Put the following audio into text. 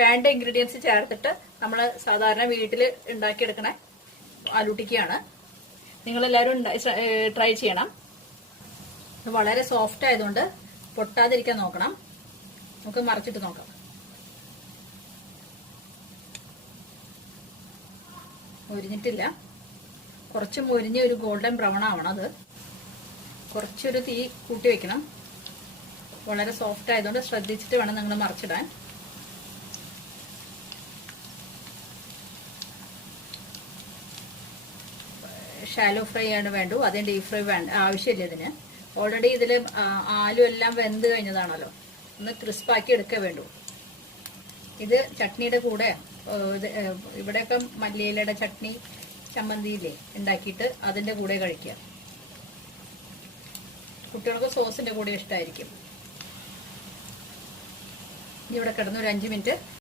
വേണ്ട ഇൻഗ്രീഡിയൻസ് ചേർത്തിട്ട് നമ്മൾ സാധാരണ വീട്ടിൽ ഉണ്ടാക്കിയെടുക്കണ ആലു ടിക്കിയാണ്. നിങ്ങളെല്ലാവരും ട്രൈ ചെയ്യണം. ഇത് വളരെ സോഫ്റ്റ് ആയതുകൊണ്ട് പൊട്ടാതിരിക്കാൻ നോക്കണം. നമുക്ക് മറിച്ചിട്ട് നോക്കാം. മുരിഞ്ഞിട്ടില്ല. കുറച്ച് മുരിഞ്ഞ് ഒരു ഗോൾഡൻ ബ്രൗൺ ആവണം. അത് കുറച്ചൊരു തീ കൂട്ടി വെക്കണം. വളരെ സോഫ്റ്റ് ആയതുകൊണ്ട് ശ്രദ്ധിച്ചിട്ട് വേണം നിങ്ങൾ മറിച്ചിടാൻ. ഷാലോ ഫ്രൈ ആണ് വേണ്ടു, അതേ ഡീപ് ഫ്രൈ വേണ്ട ആവശ്യമില്ല ഇതിന്. ഓൾറെഡി ഇതിൽ ആലു എല്ലാം വെന്ത് കഴിഞ്ഞതാണല്ലോ. ഒന്ന് ക്രിസ്പാക്കി എടുക്കേ വേണ്ടു. ഇത് ചട്നിയുടെ കൂടെ ഇവിടെയൊക്കെ മല്ലിയിലയുടെ ചട്നി ചമ്മന്തിയില്ലേ ഉണ്ടാക്കിയിട്ട് അതിൻ്റെ കൂടെ കഴിക്കുക. കുട്ടികൾക്ക് സോസിൻ്റെ കൂടെ ഇഷ്ടമായിരിക്കും. ഇവിടെ കിടന്ന് ഒരു 5 മിനിറ്റ്